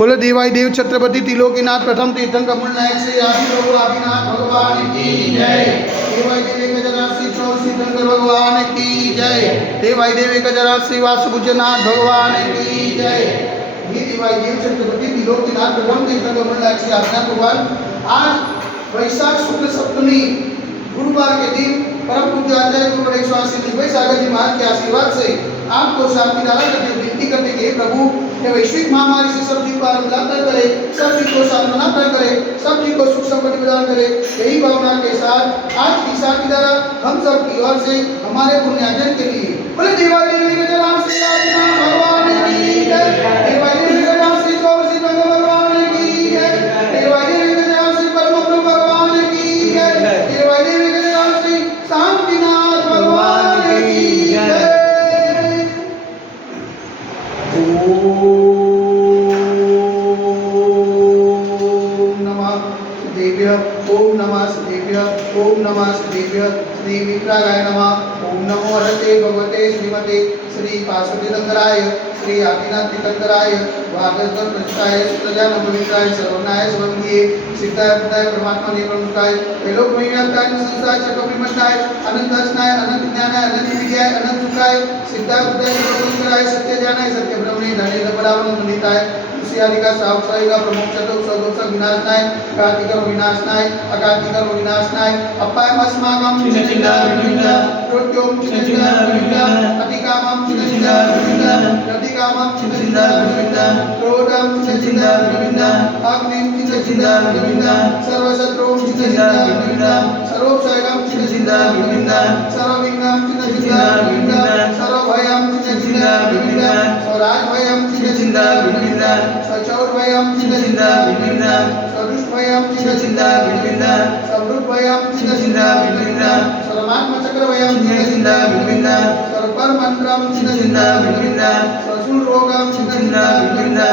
बोले देवाई देव छत्रपति त्रिलोकीनाथ प्रथम तीर्थंकर मूल नायक श्री आदि प्रभु आदिनाथ भगवान की जय। देवाई देव एक हजार श्री चौर तीर्थंकर भगवान की जय। देवाई देव एक हजार श्री वासुभुजनाथ भगवान की जय। ये देवाई देव छत्रपति त्रिलोकीनाथ प्रथम तीर्थंकर मूल नायक श्री आदिनाथ भगवान आज वैशाख शुक्ल सप्तमी गुरुवार के दिन परम पूज्य आचार्य गुरु गणेश स्वामी भाई सागर जी महाराज के आशीर्वाद से आपको शांति दारा करके विनती करते कि प्रभु ये वैश्विक महामारी से सब जी को आराम करे, सब जी को सांत्वना करे, सब जी को सुख समृद्धि प्रदान करे। यही भावना के साथ आज की शांति दारा हम सब की ओर से हमारे पुण्यार्जन के लिए बोले देवाई देवी के नाम से भगवान की जय। देवाई देवी के नाम से भगवान की जय। देवाई देवी के नाम से परम प्रभु भगवान की जय। देवाई देवी के नाम से शांतिनाथ भगवान की जय। ओम नमः देव्य ओम नमः देव्य श्री विप्रागाय नमः। ओम नमो हरते भगवते श्रीमते श्री पार्श्वतीर्थंकराय श्री आदिनाथ तीर्थंकराय वागर्धन प्रचिताय सुतजा नमोवित्राय सर्वनाय सर्वज्ञे सिद्धाय बुद्धाय परमात्मा निप्रमुखाय वेलोक महिम्यात्काय संसार चक्रविमताय अनंत दर्शनाय अनंत ज्ञानाय अनंत विद्याय अनंत सुखाय सिद्धाय बुद्धाय सर्वज्ञाय सत्य ज्ञानाय सत्य ब्रह्मणे धने बराबर मंडिताय का सावसाई का प्रमुख चतुर्थ सदोष विनाशनाय कार्तिक विनाशनाय अकार्तिक विनाशनाय अपाय मस्मागम चिन्नचिन्ना विनिन्दा रोट्योम चिन्नचिन्ना विनिन्दा अतिकामम चिन्नचिन्ना विनिन्दा प्रतिकामम चिन्नचिन्ना विनिन्दा क्रोधम चिन्नचिन्ना विनिन्दा अग्निम चिन्नचिन्ना विनिन्दा सर्वशत्रुम चिन्नचिन्ना विनिन्दा सर्वोपसर्गम चिन्नचिन्ना विनिन्दा सर्वविघ्नम चिन्नचिन्ना विनिन्दा सर्वभयम चिन्नचिन्ना विनिन्दा स्वराजभयम चिन्नचिन्ना विनिन्दा सचौरभयम चिन्नचिन्ना विनिन्दा सदुष्टभयम चिन्नचिन्ना विनिन्दा समृद्धभयम चिन्नचिन्ना विनिन्दा सर्वात्मचक्रभयम चिन्नचिन्ना विनिन्दा सर्वपरमंत्रम चिन्नचिन्ना विनिन्दा सर्वशूलरोगम चिन्नचिन्ना विनिन्दा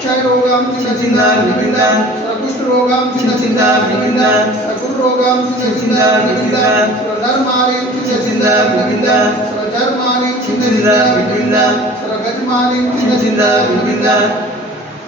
क्षयरोगम चिन्नचिन्ना विनिन्दा सर्वकुष्ठरोगम चिन्नचिन्ना विनिन्दा सकुलरोगम चिन्नचिन्ना विनिन्दा सर्वधर्मारिं चिन्नचिन्ना विनिन्दा सर्वधर्मारिं चिन्नचिन्ना विनिन्दा सर्वगजमारिं चिन्नचिन्ना विनिन्दा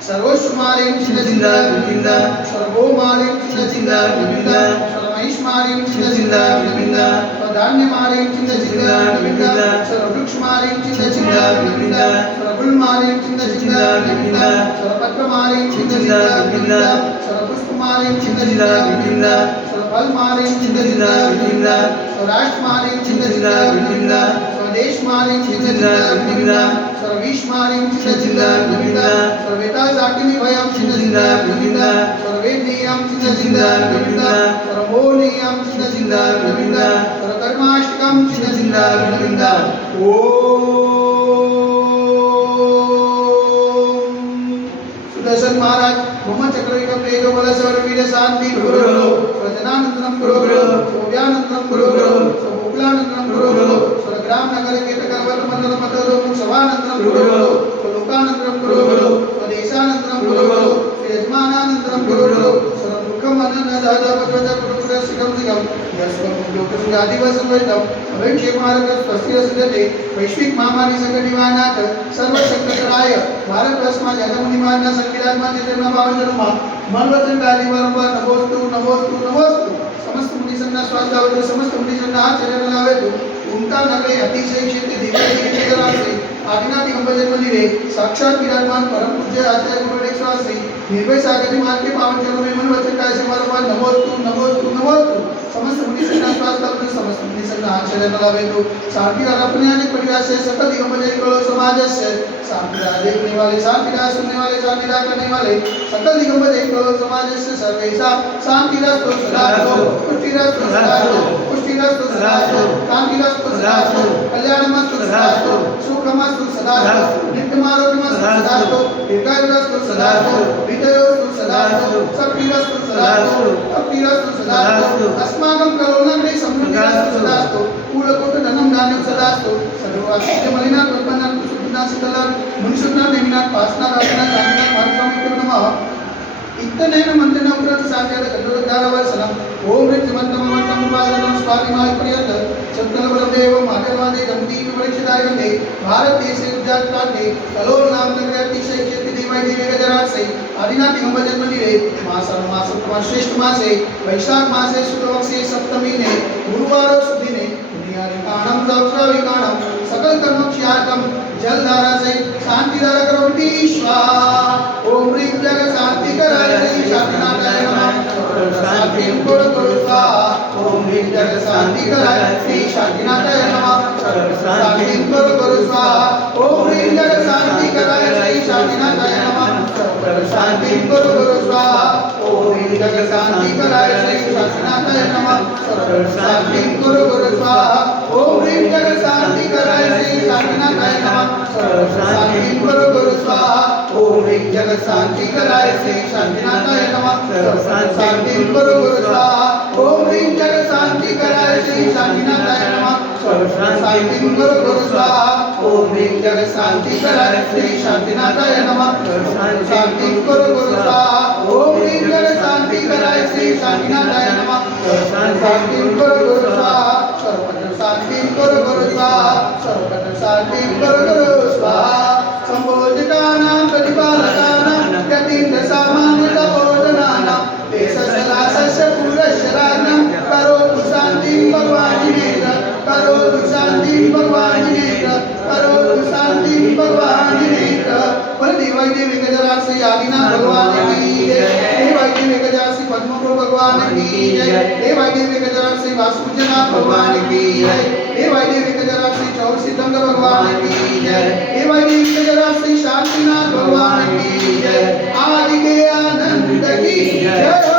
सर्वोष्मारिं चिन्नचिन्ना विनिन्दा सर्वभौमारिं चिन्नचिन्ना विनिन्दा सर्वमहिष्मारिं चिन्नचिन्ना विनिन्दा सर्वधान्यमारिं चिन्नचिन्ना विनिन्दा सर्ववृक्षमारिं चिन्नचिन्ना विनिन्दा सर्वफुलमारिं चिन्नचिन्ना विनिन्दा सर्वपत्रमारिं चिन्नचिन्ना विनिन्दा सर्वपुष्पमारिं चिन्नचिन्ना विनिन्दा सर्वफलमारिं चिन्नचिन्ना विनिन्दा सर्वराष्ट्रमारिं चिन्नचिन्ना विनिन्दा स्वदेशमारिं चिन्नचिन्ना विनिन्दा सर्वविश्वमारिं चिन्नचिन्ना विनिन्दा सर्वेतासाकिनी भयं चिन्नचिन्ना विनिन्दा सर्ववेदनीयं चिन्नचिन्ना विनिन्दा सर्वमोहनीयं चिन्नचिन्ना विनिन्दा सर्वकर्माष्टकं चिन्नचिन्ना विनिन्दा। सुदर्शन महाराज मम चक्रविक्रम तेजो बल सर्ववीर शांति गुरु स्वजनानंदनम गुरु सोव्यानंदनम गुरु सोमुक्लानंदनम गुरु स्वग्राम नगर केतकरवल मंडल मदलो सवानंदनम गुरु लोकानंदनम गुरु स्वदेशानंदनम गुरु यजमानानंदनम गुरु सर्वदुःखम अननदादा पद्वज गुरुपुर सिगम सिगम यस्वम लोकस्य आदिवसंवेदम अभयक्षेमार्ग स्वस्ति असुजते वैश्विक महामारी संकट निवारणार्थ सर्व संकटराय भारत वर्षमा जगमुनिमाना संकीर्तनमा चैतन्य भावन जन्मा मनवचन कार्य वारंवार नमोस्तु नमोस्तु नमोस्तु समस्त मुनिसन्ना स्वास्थ्य समस्त मुनिसन्ना आचरण लावे तो उनका नगरे अतिशय क्षेत्र दिव्य से आदिनाथ दिगंबर जन्म रे साक्षात विराजमान परम पूज्य आचार्य गुरु गणेश स्वामी निर्भय सागर जी महाराज के पावन चरणों में मनवचन कार्य से वारंवार नमोस्तु नमोस्तु नमोस्तु समस्त मुनिसन्ना स्वास्थ्य समस्त मुनिसन्ना आचरण लावे तो शांति अपने अनेक परिवार से सकल दिगंबर जय समाज से शांति देखने वाले शांति सुनने वाले शांति करने वाले सकल दिगंबर जय समाज से सर्वेशा शांति रस्तो सदा पुष्टि रस्तो सदा पुष्टि रस्तो सदा शांति रस्तो सदा कल्याण मस्तु सदा सुख मस्तु सदा नित्य आरोग्य सदा दीर्घायु रस्तो सदा विजयोस्तु सदा शक्ति रस्तो सदा भक्ति रस्तो सदा अस्माकं करोना समृद्धि रस्तो सदा कूलकोट धनम धान्यम सदा सर्व मलिना कल्पना सकल मनुष्यना नेमिना पासना राजना जाना मार्गस्वामी नमः इतनेन मंत्रेण उग्रत साध्यात कठोरदारवर्षणम ओम ऋजमन्तमवन्तम पादनं स्वामिमाय पर्यंत सकल बलदेव माधवादे गंदीप परीक्षिताय भारत देशे उज्जात प्रांते कलोल नाम नगरे अतिशय कीर्ति देवाय देवी गजराज से आदिनाथ दिगंबर जन्मली रे मास श्रेष्ठ मास है वैशाख मास है शुक्ल पक्ष सप्तमी ने गुरुवार सुदी ने काणम दक्षिण विकाणम सकल कर्म क्षयाकम जलधारा से शांति धारा करोति स्वाहा ओम ह्रीं जग शांति कराय श्री शांतिनाथाय नमः शांति करो स्वाहा ओम ह्रीं जग शांति कराय श्री शांतिनाथाय नमः शांति करो स्वाहा ओम ह्रीं जग शांति कराय श्री शांतिनाथाय नमः शांति करो स्वाहा ओम ह्रीं जग शांति कराय श्री शांतिनाथाय नमः शांति करो स्वाहा ओम ह्रीं जग शांति कराय श्री शांतिनाथाय नमः शांति करो स्वाहा ओम ह्रीं जग शांति कराय श्री शांतिनाथाय नमः शांति करो स्वाहा ओम ह्रीं जग शांति कराय श्री शांतिनाथाय नमः शांति करो स्वाहा ओम ह्रीं जग शांति कराय श्री शांतिनाथाय नमः शांति करो स्वाहा ओम ह्रीं जग शांति कराय श्री शांतिनाथाय नमः शांति करो स्वाहा शांति करो स्वाहा सर्वत्र शांति करो स्वाहा संबोधितानां प्रतिपालकानां यतीन्द्र सामान्य तपोधनानां देशसलासस्य पुरश्चराग्नं करोतु शान्तिं भगवानिनेत्र करोतु शान्तिं भगवानिनेत्र करोतु शान्तिं भगवानिनेत्र बोले देवाई विगजराज श्री आदिनाथ भगवान की जय देवाई विगजराज श्री पद्मपुर भगवान की जय देवाई विगजराज श्री वासुदेवनाथ भगवान की जय देवाई विगजराज श्री चौर सिद्धंकर भगवान की जय देवाई विगजराज श्री शांतिनाथ भगवान की जय आदि के आनंद की जय।